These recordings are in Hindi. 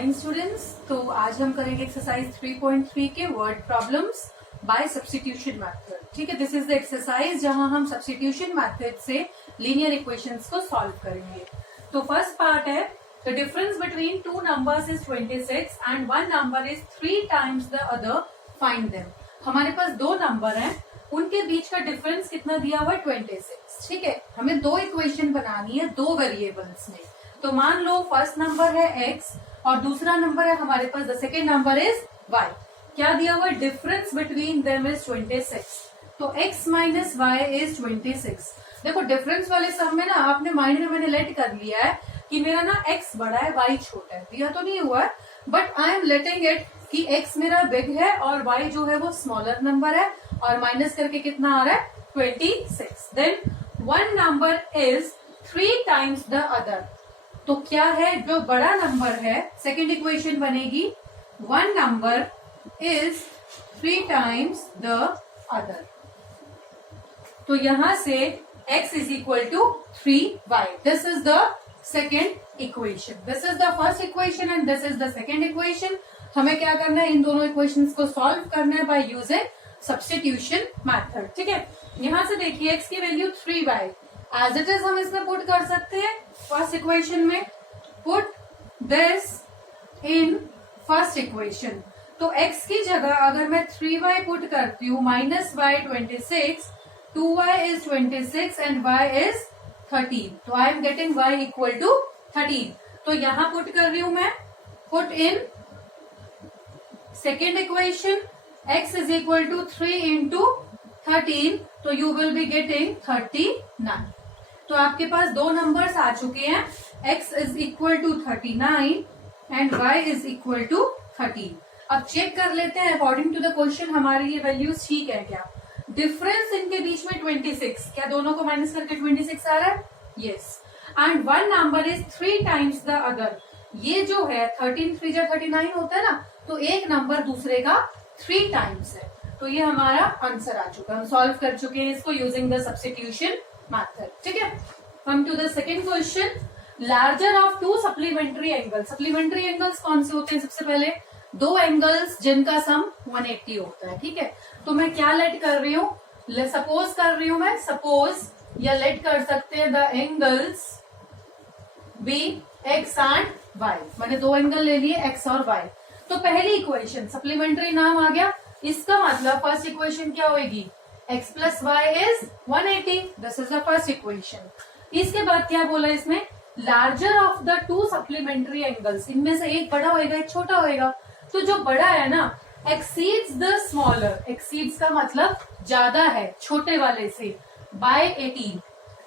Morning students. तो आज हम करेंगे एक्सरसाइज 3.3 के word problems bye substitution method. ठीक है, दिस इज द एक्सरसाइज जहां हम सब्स्टिट्यूशन मेथड से लीनियर इक्वेशंस को सॉल्व करेंगे। तो फर्स्ट पार्ट है the difference between two numbers is 26 and one number is 3 times the other, find them. हमारे पास दो नंबर हैं, उनके बीच का डिफरेंस कितना दिया हुआ है 26। ठीक है, हमें दो इक्वेशन बनानी है दो वेरिएबल्स में। तो मान लो फर्स्ट नंबर है x और दूसरा नंबर है हमारे पास the second number is y। क्या दिया हुआ डिफरेंस बिटवीन देम इज 26। तो x माइनस वाई इज 26। देखो डिफरेंस वाले सम में ना आपने माइंड में मैंने लेट कर लिया है कि मेरा ना x बड़ा है y छोटा है, दिया तो नहीं हुआ है but I am letting it कि x मेरा बिग है और y जो है वो स्मॉलर नंबर है और माइनस करके कितना आ रहा है 26। Then one number is 3 times the other. तो क्या है जो बड़ा नंबर है, सेकेंड इक्वेशन बनेगी one number is 3 times the other. तो यहां से x is equal to 3y। This is the second equation, this is the first equation and this is the second equation. हमें क्या करना है, इन दोनों इक्वेशंस को सॉल्व करना है बाय यूजिंग सब्स्टिट्यूशन मेथड। ठीक है, यहां से देखिए x की value 3y as it is हम इसमें पुट कर सकते हैं फर्स्ट इक्वेशन में। Put this in first equation. तो x की जगह अगर मैं 3y पुट करती हूँ minus y 26, 2y is 26 and y is 13। तो I am getting y equal to 13। तो यहां पुट कर रही हूं मैं, put in second equation x is equal to 3 into 13, तो यू विल बी गेटिंग 39। तो आपके पास दो नंबर्स आ चुके हैं, x is equal to 39 and y is equal to 13। अब चेक कर लेते हैं अकॉर्डिंग टू द क्वेश्चन हमारी ये वैल्यूज ठीक है क्या। डिफरेंस इनके बीच में 26, क्या दोनों को माइनस करके 26 आ रहा है? Yes. And one number is 3 times the other. ये जो है 13 3 जा 39 होता है ना, तो एक नंबर दूसरे का 3 टाइम्स है। तो ये हमारा आंसर आ चुका, हम सॉल्व कर चुके हैं इसको यूजिंग द सब्स्टिट्यूशन मेथड। ठीक है, come to the second question. Larger of two supplementary angle. Supplementary angles कौन से होते हैं? सबसे पहले दो एंगल्स जिनका सम 180 होता है। ठीक है, तो मैं क्या लेट कर रही हूँ, सपोज कर रही हूं मैं, सपोज या लेट कर सकते हैं the angles be x and y. मैंने दो एंगल ले लिए एक्स और वाई। तो पहली इक्वेशन सप्लीमेंट्री नाम आ गया, इसका मतलब फर्स्ट इक्वेशन क्या होगी, x plus y is 180। This is the first equation. इसके बाद क्या बोला इसमें, larger of the two supplementary angles. इनमें से एक बड़ा होएगा एक छोटा होएगा। तो जो बड़ा है ना एक्सीड्स द स्मॉलर, एक्सीड्स का मतलब ज्यादा है छोटे वाले से, बाय 18।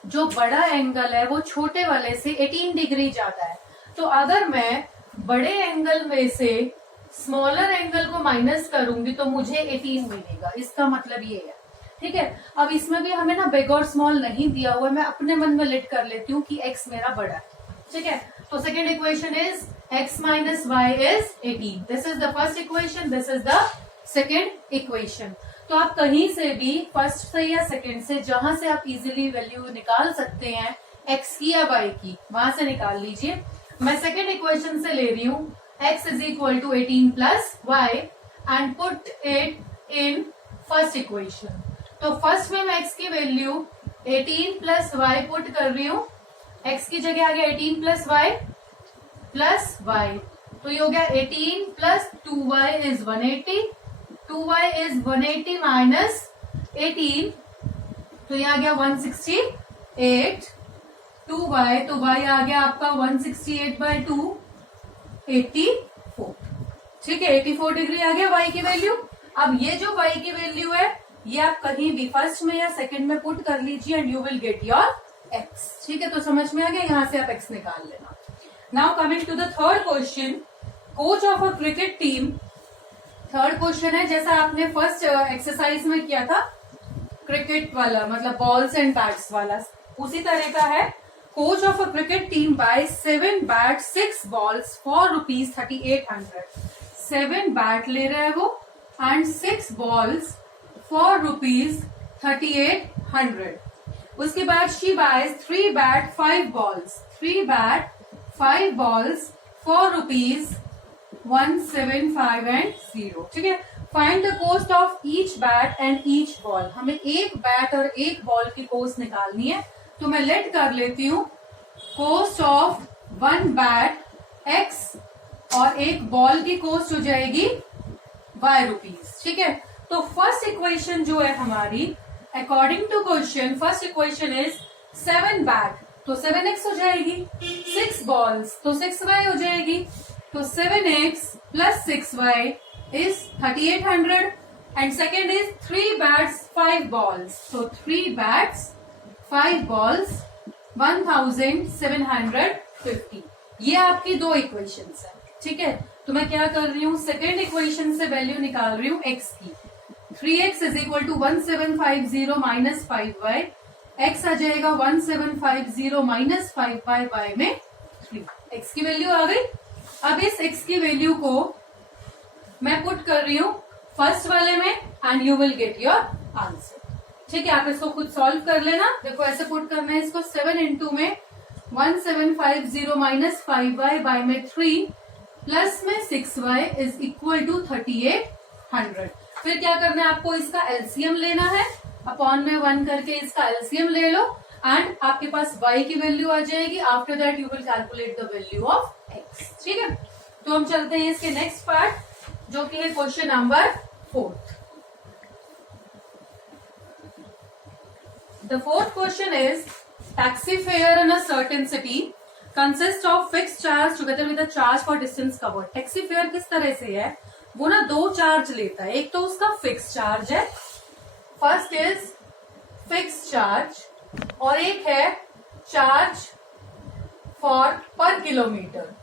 जो बड़ा एंगल है वो छोटे वाले से 18 डिग्री ज्यादा है। तो अगर मैं बड़े एंगल में से स्मॉलर एंगल को माइनस करूंगी तो मुझे 18 मिलेगा, इसका मतलब ये है। ठीक है, अब इसमें भी हमें ना बिग और स्मॉल नहीं दिया हुआ है, मैं अपने मन में लेट कर लेती हूँ कि x मेरा बड़ा है। ठीक है, तो second equation is x minus y is 18। This is the first equation, this is the second equation. तो आप कहीं से भी फर्स्ट से या सेकेंड से जहां से आप इजीली वैल्यू निकाल सकते हैं x की या y की, वहां से निकाल लीजिए। मैं सेकेंड इक्वेशन से ले रही हूँ x is equal to 18 plus y and put it in first equation. तो फर्स्ट में मैं x की वैल्यू 18 प्लस वाई पुट कर रही हूँ, x की जगह आ गया 18 प्लस वाई प्लस वाई। तो ये हो गया 18 plus 2y is 180, 2y is 180 minus 18, तो ये आ गया 168, 2y, तो y आ गया आपका 168 बाय 2, 84। ठीक है, 84 डिग्री आ गया y की वैल्यू। अब ये जो y की वैल्यू है ये आप कहीं भी फर्स्ट में या सेकंड में पुट कर लीजिए and you will get your x। ठीक है, तो समझ में आ गया, यहां से आप x निकाल लेना। Now coming to the third question, coach of a cricket team. Third question है जैसा आपने फर्स्ट एक्सरसाइज में किया था क्रिकेट वाला, मतलब बॉल्स एंड बैट्स वाला, उसी तरह का है। Coach of a cricket team buy 7 bat 6 balls for rupees 3800। 7 bat ले रहा है वो एंड 6 बॉल्स फॉर रुपीज 3800। उसके बाद she buys 3 bat 5 balls, 3 bat 5 balls for rupees 175 and 0। ठीक है, find the cost of each bat and each ball. हमें एक बैट और एक बॉल की कॉस्ट निकालनी है, तो मैं लेट कर लेती हूँ cost of one bat x और एक बॉल की कॉस्ट हो जाएगी y रुपीज। ठीक है, तो फर्स्ट इक्वेशन जो है हमारी according to question, first equation is 7 bat तो 7x हो जाएगी, 6 बॉल्स तो 6y हो जाएगी, तो 7x plus 6y is 3800 and second is 3 bats 5 balls, तो 3 बैट्स 5 बॉल्स 1750। ये आपकी दो इक्वेशंस है। ठीक है, तो मैं क्या कर रही हूँ, सेकेंड इक्वेशन से वैल्यू निकाल रही हूँ x की। 3x is equal to 1750 minus 5y, x आ जाएगा 1750 माइनस 5y बाय में 3। x की वैल्यू आ गई। अब इस x की वैल्यू को मैं पुट कर रही हूँ फर्स्ट वाले में and you will get your answer. ठीक है, आप इसको खुद सॉल्व कर लेना। देखो ऐसे पुट करना है इसको, 7 इंटू में 1750 माइनस 5y बाय में 3 प्लस में 6y इज इक्वल टू 3800। फिर क्या करना है, आपको इसका एलसीएम लेना है, अपॉन में 1 करके इसका एलसीएम ले लो एंड आपके पास y की वैल्यू आ जाएगी। After that you will calculate the value of x। ठीक है, तो हम चलते हैं इसके नेक्स्ट पार्ट जो कि है question number 4। The fourth question is taxi fare in a certain city consists of fixed charge together with a charge for distance covered। Taxi fare किस तरह से है, वो ना दो चार्ज लेता है। एक तो उसका फिक्स चार्ज है, फर्स्ट इज फिक्स चार्ज, और एक है चार्ज फॉर पर किलोमीटर।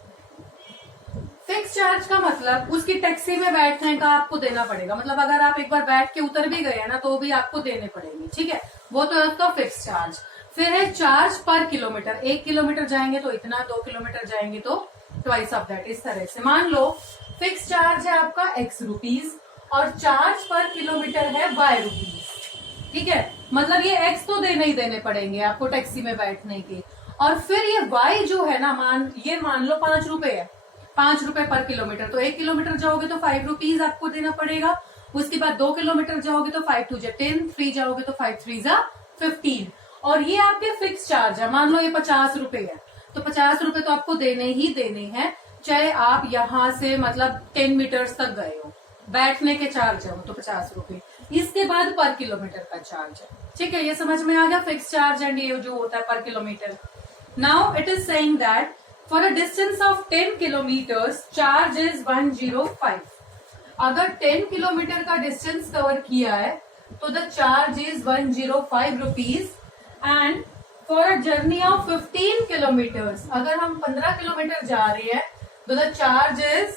फिक्स चार्ज का मतलब उसकी टैक्सी में बैठने का आपको देना पड़ेगा, मतलब अगर आप एक बार बैठ के उतर भी गए ना तो भी आपको देने पड़ेंगे। ठीक है, वो तो है उसका फिक्स चार्ज। फिर है चार्ज पर किलोमीटर, 1 किलोमीटर जाएंगे तो इतना, 2 किलोमीटर जाएंगे तो ट्वाइस ऑफ दैट। इस तरह से मान लो फिक्स चार्ज है आपका x रुपीज और चार्ज पर किलोमीटर है y रुपीज। ठीक है, मतलब ये x तो देने ही देने पड़ेंगे आपको टैक्सी में बैठने के। और फिर ये y जो है ना, मान लो 5 रुपए है, 5 रुपए पर किलोमीटर, तो 1 किलोमीटर जाओगे तो 5 रुपीज आपको देना पड़ेगा। उसके बाद 2 किलोमीटर जाओगे तो 5 2 जा 10, 3 जाओगे तो 5 3 जा 15। और ये आपके फिक्स चार्ज है, मान लो ये 50 रुपए है, तो 50 रुपए तो आपको देने ही देने हैं, चाहे आप यहाँ से मतलब 10 मीटर्स तक गए हो। बैठने के चार्ज है वो तो 50 रुपए। इसके बाद पर किलोमीटर का चार्ज है। ठीक है, ये समझ में आ गया फिक्स चार्ज एंड ये जो होता है पर kilometre. Now it is saying that for a distance of 10 kilometres charge is 105। अगर 10 किलोमीटर का डिस्टेंस कवर किया है तो the charge is 105 rupees. And for a journey of 15 kilometres, अगर हम 15 किलोमीटर जा रहे हैं तो the charge is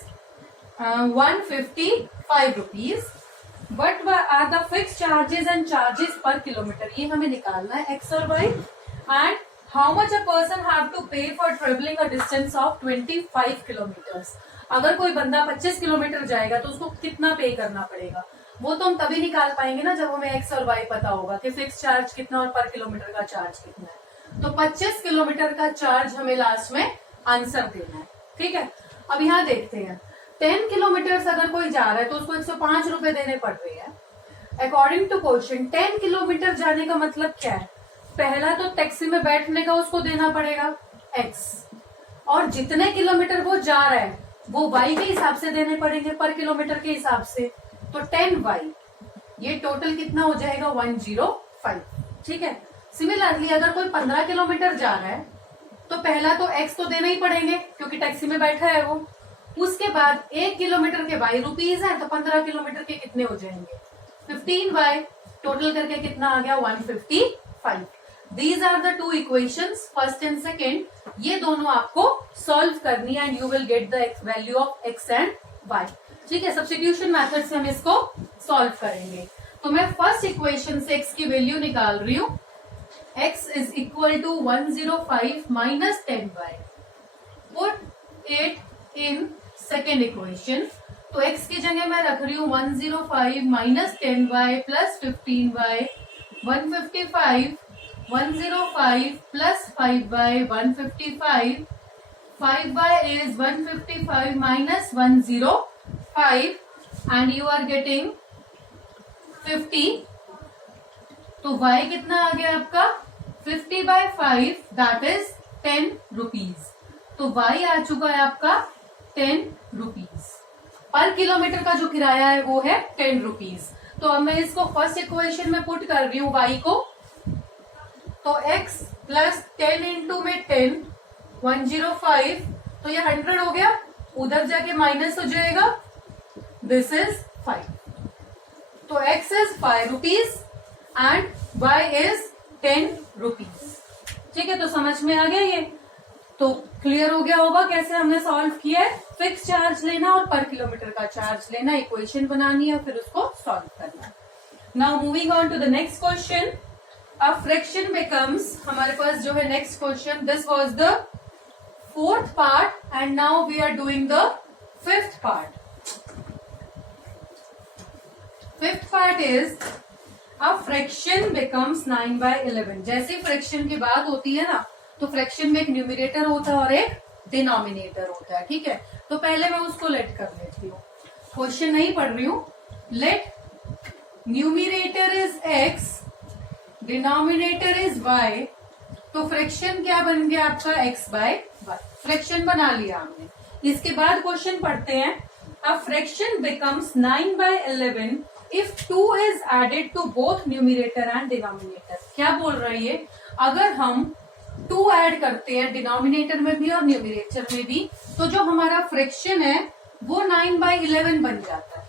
155 rupees. But are the fix charges and charges per kilometre, ये हमें निकालना है एक्स और y. And how much a person have to pay for travelling a distance of 25 kilometres. अगर कोई बंदा 25 किलोमीटर जाएगा तो उसको कितना पे करना पड़ेगा, वो तो हम तभी निकाल पाएंगे ना जब हमें एक्स और वाई पता होगा कि फिक्स चार्ज कितना और पर किलोमीटर का चार्ज कितना है। तो 25 किलोमीटर का चार्ज हमें लास्ट में आंसर देना है। ठीक है, अब यहाँ देखते हैं 10 किलोमीटर अगर कोई जा रहा है तो उसको 105 रुपए देने पड़ रहे हैं। अकॉर्डिंग टू क्वेश्चन 10 किलोमीटर जाने का मतलब क्या है, पहला तो टैक्सी में बैठने का उसको देना पड़ेगा x, और जितने किलोमीटर वो जा रहा है वो y के हिसाब से देने पड़ेंगे पर किलोमीटर के हिसाब से, तो 10y, ये टोटल कितना हो जाएगा 105। ठीक है, सिमिलरली अगर कोई 15 किलोमीटर जा रहा है तो पहला तो x तो देना ही पड़ेंगे क्योंकि टैक्सी में बैठा है वो। उसके बाद 1 किलोमीटर के y रुपीज है तो 15 किलोमीटर के कितने हो जाएंगे 15y, टोटल करके कितना आ गया 155। These are the two equations, first and second, ये दोनों आपको सॉल्व करनी है and you will get the value of x and y। ठीक है, सब्स्टिट्यूशन मेथड से हम इसको सॉल्व करेंगे। तो मैं फर्स्ट इक्वेशन से x की वैल्यू निकाल रही हूँ, x is equal to 105 minus 10y। Put it in second equation, तो x की जगह मैं रख रही हूँ 105 minus 10y plus 15y, 155 105 plus 5y 155, 5y is 155 minus 105 and you are getting 50. तो y कितना आ गया आपका 50/5 दैट इज 10 रुपीज. तो y आ चुका है आपका 10 रुपीज. पर किलोमीटर का जो किराया है वो है 10 रुपीज. तो अब मैं इसको फर्स्ट इक्वेशन में पुट कर रही हूँ y को. तो x प्लस 10 इंटू में 10 105. तो ये 100 हो गया. उधर जाके माइनस हो जाएगा. This is 5. तो x is 5 rupees and y is 10 rupees. ठीक है, तो समझ में आ गया ये. तो क्लियर हो गया होगा कैसे हमने सॉल्व किया है. फिक्स चार्ज लेना और पर किलोमीटर का चार्ज लेना, इक्वेशन बनानी है, फिर उसको सॉल्व करना. Now moving on to the next question. A fraction becomes, हमारे पास जो है next question, this was the fourth part and now we are doing the fifth part. Fifth part is a fraction becomes 9/11. जैसे फ्रैक्शन की बात होती है ना, तो फ्रैक्शन में एक न्यूमिनेटर होता है और एक डिनोमिनेटर होता है. ठीक है, तो पहले मैं उसको लेट कर लेती हूँ. क्वेश्चन नहीं पढ़ रही हूँ. Let numerator is x, denominator is y. तो फ्रैक्शन क्या बन गया आपका x/y. फ्रैक्शन बना लिया हमने. इसके बाद क्वेश्चन पढ़ते हैं. A fraction becomes 9/11 if 2 is added to both numerator and denominator. क्या बोल रही है, अगर हम 2 ऐड करते हैं डिनोमिनेटर में भी और न्यूमिनेटर में भी, तो जो हमारा फ्रैक्शन है वो 9/11 बन जाता है.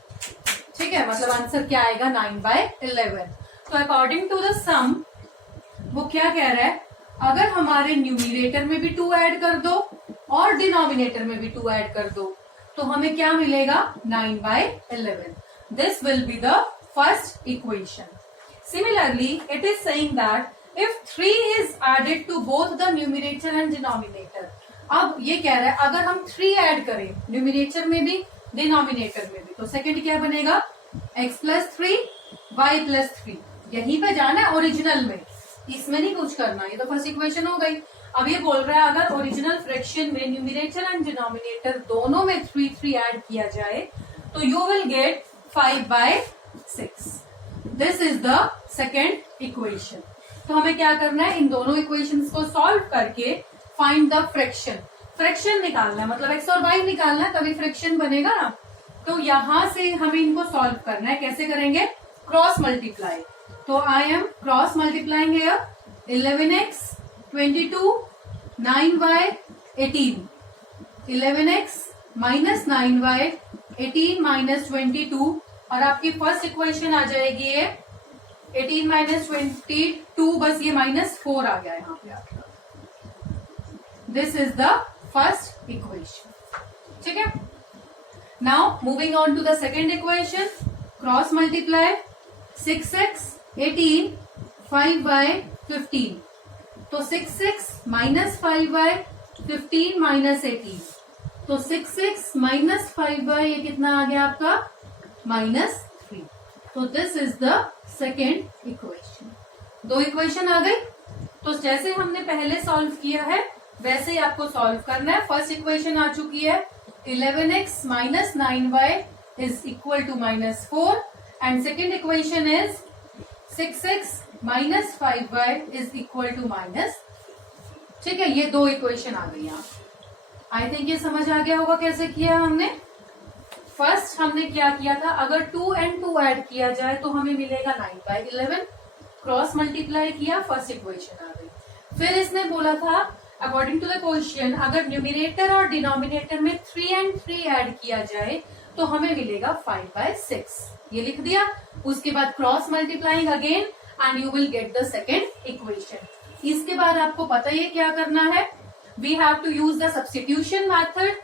ठीक है, मतलब आंसर क्या आएगा 9/11. तो अकॉर्डिंग टू द सम वो क्या कह रहा है, अगर हमारे न्यूमिनेटर में भी 2 ऐड कर दो और डिनोमिनेटर में भी 2 ऐड कर दो, तो हमें क्या मिलेगा 9/11. This will be the first equation. Similarly it is saying that if 3 is added to both the numerator and denominator. अब ये कह रहा है अगर हम 3 ऐड करें न्यूमिनेटर में भी डिनोमिनेटर में भी, तो सेकंड क्या बनेगा x प्लस 3 y प्लस 3. यहीं पे जाना है ओरिजिनल में, इसमें नहीं कुछ करना. ये तो फर्स्ट इक्वेशन हो गई. अब ये बोल रहा है अगर ओरिजिनल फ्रैक्शन में न्यूमिनेटर एंड डिनोमिनेटर दोनों में 3 ऐड किया जाए तो you will gate 5/6. This is the second equation. तो हमें क्या करना है, इन दोनों इक्वेशंस को सॉल्व करके फाइंड द फ्रैक्शन. फ्रैक्शन निकालना है, मतलब x और y निकालना है, तभी फ्रैक्शन बनेगा ना. तो यहां से हमें इनको सॉल्व करना है. कैसे करेंगे, क्रॉस मल्टीप्लाई. तो I M cross multiplying here. 11x 22 9y 18. 11x minus 9y 18 minus 22 और आपकी फर्स्ट इक्वेशन आ जाएगी ये 18 माइनस 22. बस ये -4 आ गया यहाँ पे आपका. This is the first equation. ठीक है, now moving on to the second equation. Cross multiply 6x 18 5y 15. तो 6x माइनस 5y 15 माइनस 18. तो 6x माइनस 5y ये कितना आ गया आपका -3. तो this is the second equation. 2 equation आ गई. तो जैसे हमने पहले सॉल्व किया है वैसे ही आपको सॉल्व करना है. फर्स्ट इक्वेशन आ चुकी है 11x minus 9y is equal to -4 and second equation is 6x minus 5y is equal to -. ठीक है, ये 2 इक्वेशन आ गई. यहाँ आई थिंक ये समझ आ गया होगा कैसे किया हमने. फर्स्ट हमने क्या किया था, अगर 2 and 2 ऐड किया जाए तो हमें मिलेगा 9/11. क्रॉस मल्टीप्लाई किया, फर्स्ट इक्वेशन आ गई. फिर इसने बोला था अकॉर्डिंग टू द क्वेश्चन अगर न्यूमिनेटर और डिनोमिनेटर में 3 and 3 ऐड किया जाए तो हमें मिलेगा 5/6. ये लिख दिया. उसके बाद cross multiplying again and you will get the second equation. इसके बाद आपको पता ही क्या करना है, we have to use the substitution method.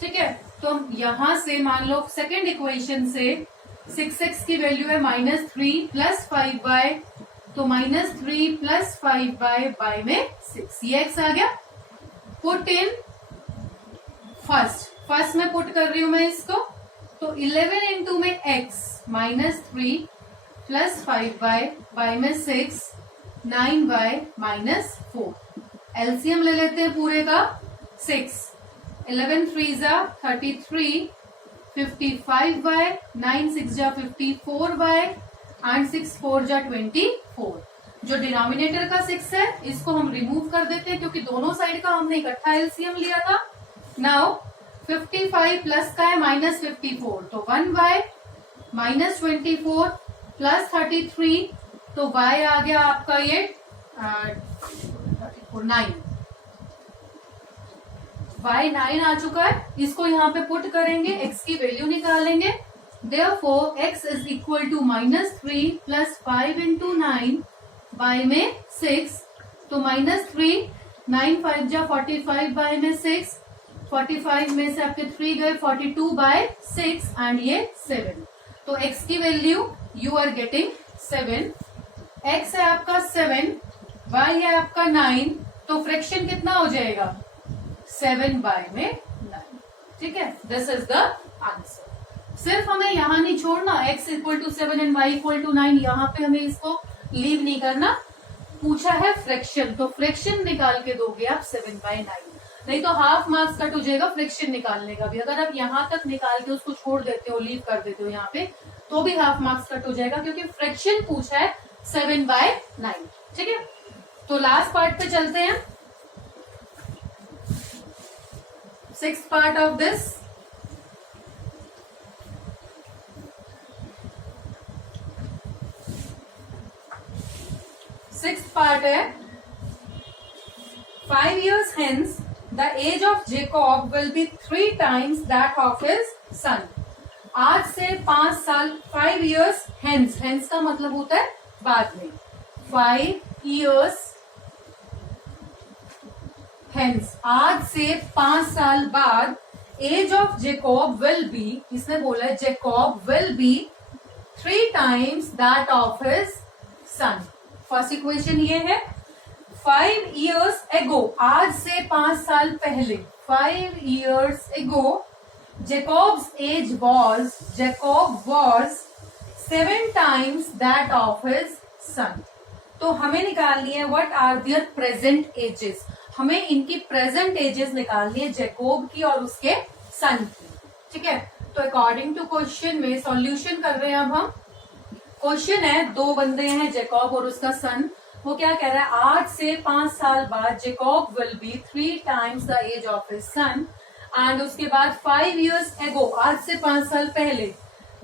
ठीक है, तो यहां से मान लो सेकेंड इक्वेशन से 6x की वैल्यू है -3 प्लस 5y. तो -3 प्लस 5y में 6 ये x आ गया. पुट इन फर्स्ट में पुट कर रही हूं मैं इसको. तो 11 इंटू में x -3 प्लस 5y y में 6 9y -4. एलसीएम ले लेते हैं पूरे का 6. 11 3 जा 33, 55y, 9 6 जा 54y एंड 6 4 जा 24। जो डिनोमिनेटर का 6 है इसको हम रिमूव कर देते हैं क्योंकि दोनों साइड का हमने इकट्ठा एलसीएम लिया था। नाउ 55 प्लस का है -54, तो 1y -24 प्लस 33, तो y आ गया आपका ये 9, y 9 आ चुका है। इसको यहाँ पे पुट करेंगे, x की वैल्यू निकालेंगे। Therefore x is equal to -3 plus 5 into 9 y में 6, तो -3, 9 5 जा 45 y में 6, 45 में से आपके 3 गए 42/6 एंड ये 7। तो x की value you are getting 7, x है आपका 7, y है आपका 9, तो फ्रैक्शन कितना हो जाएगा 7/9। ठीक है, दिस इज द आंसर। सिर्फ हमें यहाँ नहीं छोड़ना, x equal to 7 and y equal to 9, यहाँ पे हमें इसको लीव नहीं करना। पूछा है फ्रैक्शन, तो फ्रैक्शन निकाल के दोगे आप 7/9, नहीं तो हाफ मार्क्स कट हो जाएगा फ्रैक्शन निकालने का भी। अगर आप यहाँ तक निकाल के उसको छोड़ देते हो, लीव कर देते हो यहाँ पे, तो भी हाफ मार्क्स कट हो जाएगा क्योंकि फ्रैक्शन पूछा है 7/9। ठीक है, तो लास्ट पार्ट पे चलते हैं, 6th part of this. Sixth part है 5 years hence the age of Jacob will be 3 times that of his son। आज से 5 साल, 5 years hence, hence का मतलब होता है बाद में, 5 years hence, आज से 5 साल बाद age of Jacob will be, इसने बोला है Jacob will be 3 times that of his son। First equation ये है 5 years ago, आज से 5 साल पहले, 5 years ago Jacob's age was, Jacob was 7 times that of his son। तो हमें निकालनी है what are their present ages, हमें इनकी प्रेजेंट एजेस निकालनी है जेकोब की और उसके सन की। ठीक है, तो अकॉर्डिंग टू क्वेश्चन में सॉल्यूशन कर रहे हैं अब हम। क्वेश्चन है, 2 बंदे हैं जेकोब और उसका सन, वो क्या कह रहा है, आज से 5 साल बाद Jacob will be 3 times the age of his son, and उसके बाद 5 years ago, आज से 5 साल पहले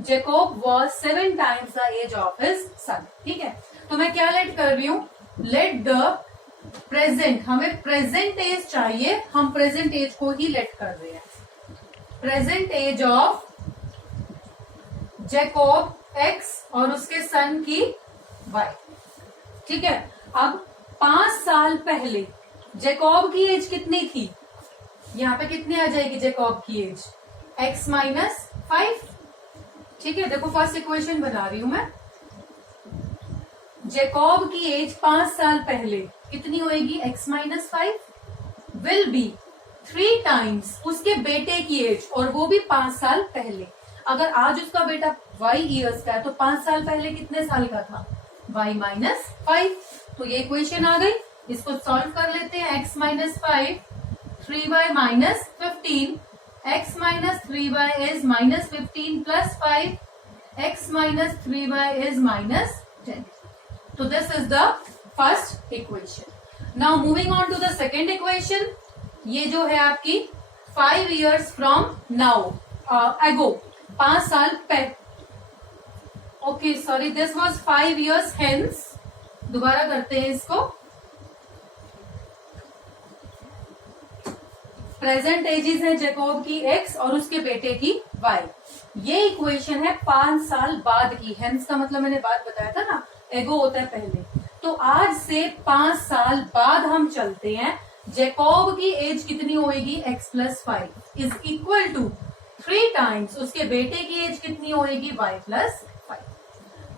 Jacob was 7 times the age of his son. ठीक है, तो मैं क्या लेट कर रही हूँ, लेट द प्रेजेंट, हमें प्रेजेंट एज चाहिए, हम प्रेजेंट एज को ही लेट कर रहे हैं। Present age of Jacob x और उसके सन की वाई। ठीक है, अब 5 साल पहले जेकोब की एज कितनी थी, यहाँ पे कितनी आ जाएगी जेकोब की एज, x -5। ठीक है, देखो फर्स्ट इक्वेशन बना रही हूं मैं, जेकोब की एज 5 साल पहले कितनी होएगी, x -5 विल बी 3 times उसके बेटे की एज, और वो भी 5 साल पहले। अगर आज उसका बेटा y years का है तो 5 साल पहले कितने साल का था, y -5। तो ये इक्वेशन आ गई, इसको सॉल्व कर लेते हैं। x -5 3y -15, x -3y is -15 plus 5, x -3y is -10। तो this is the first equation. Now moving on to the second equation, ये जो है आपकी 5 years फ्रॉम नाउ एगो, 5 साल पहले, okay sorry this was 5 years hence. दोबारा करते हैं इसको, प्रेजेंट एजेस है जेकोब की x और उसके बेटे की y। ये इक्वेशन है 5 साल बाद की, हेंस का मतलब मैंने बात बताया था ना, एगो होता है पहले। तो आज से 5 साल बाद हम चलते हैं, जेकोब की एज कितनी होएगी, x + 5 is equal to 3 times उसके बेटे की एज कितनी होएगी, y + 5।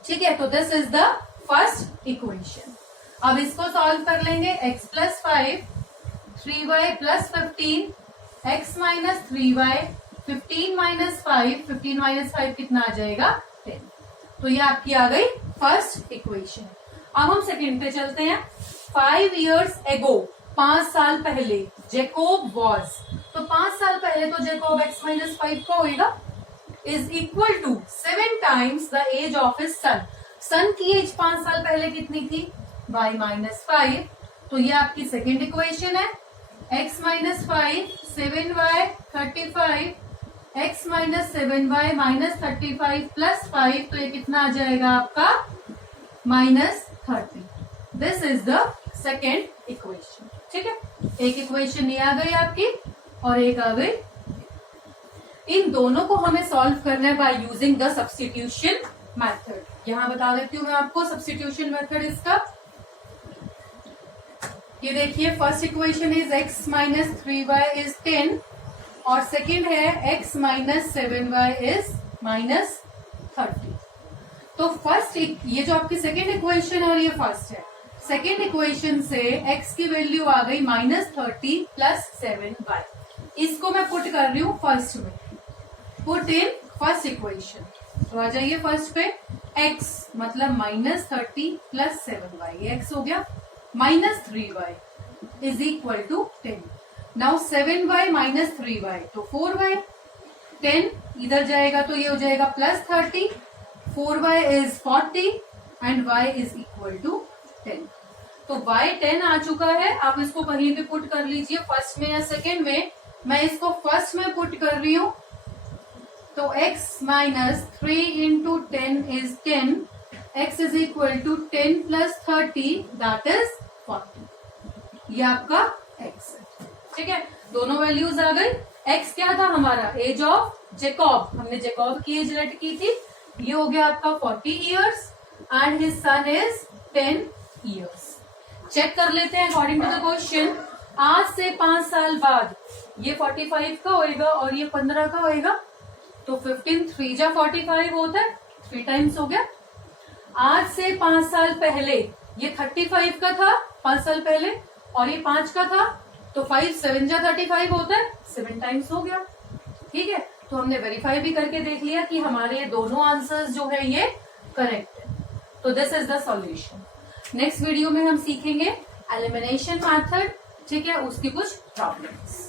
ठीक है, तो this is the first equation. अब इसको सॉल्व कर लेंगे, x + 5 3y + 15, x - 3y 15 - 5, 15 - 5 कितना आ जाएगा, 10। तो ये आपकी आ गई फर्स्ट इक्वेशन। अब हम सेकेंड पे चलते हैं। 5 years ago, 5 साल पहले जेकोब वॉज, तो 5 साल पहले तो जेकॉब x माइनस 5 का होगा, is equal to 7 times the age of his son. Son की एज 5 साल पहले कितनी थी? y minus 5। तो ये आपकी सेकेंड इक्वेशन है। x minus 5, 7y 35, x minus 7y minus 35 plus 5, तो ये कितना आ जाएगा आपका? Minus 30। This is the second equation. ठीक है, एक इक्वेशन ये आ गई आपकी और एक आ गई। इन दोनों को हमें सॉल्व करना है by using the substitution method. यहां बता देती हूँ मैं आपको सब्स्टिट्यूशन मेथड इसका। ये देखिए, first equation is x minus 3y is 10 और सेकेंड है x minus 7y is minus 30। तो फर्स्ट ये जो आपकी सेकेंड इक्वेशन है और ये फर्स्ट है, सेकेंड इक्वेशन से x की वैल्यू आ गई माइनस 30 प्लस 7y। इसको मैं पुट कर रही हूँ फर्स्ट में, पुट इन फर्स्ट इक्वेशन। तो आ जाइए फर्स्ट पे, x मतलब माइनस 30 प्लस 7y, ये x हो गया, minus 3y is equal to 10। Now 7y minus 3y तो 4y, 10 इधर जाएगा तो ये हो जाएगा plus 30, 4y is 40 and y is equal to 10। तो y 10 आ चुका है, आप इसको कहीं भी पुट कर लीजिए, फर्स्ट में या सेकेंड में। मैं इसको फर्स्ट में पुट कर रही हूं, तो x minus 3 into 10 is 10, x is equal to 10 plus 30 that is 40। ये आपका x है। ठीक है, दोनों वैल्यूज आ गई। x क्या था हमारा? एज ऑफ जेकॉब, हमने जेकॉब की एज लेट की थी, ये हो गया आपका 40 years and his son is 10 years. Check कर लेते हैं अकॉर्डिंग टू द क्वेश्चन। आज से 5 साल बाद ये 45 का होएगा और ये 15 का होएगा, तो 15 3 जा 45 होता है, 3 टाइम्स हो गया। आज से 5 साल पहले ये 35 का था 5 साल पहले और ये 5 का था, तो 5 7 जा 35 होता है, 7 टाइम्स हो गया। ठीक है, तो हमने वेरीफाई भी करके देख लिया कि हमारे दोनों आंसर्स जो है ये करेक्ट है। तो this is the solution. Next video में हम सीखेंगे एलिमिनेशन मेथड। ठीक है, उसकी कुछ प्रॉब्लम्स।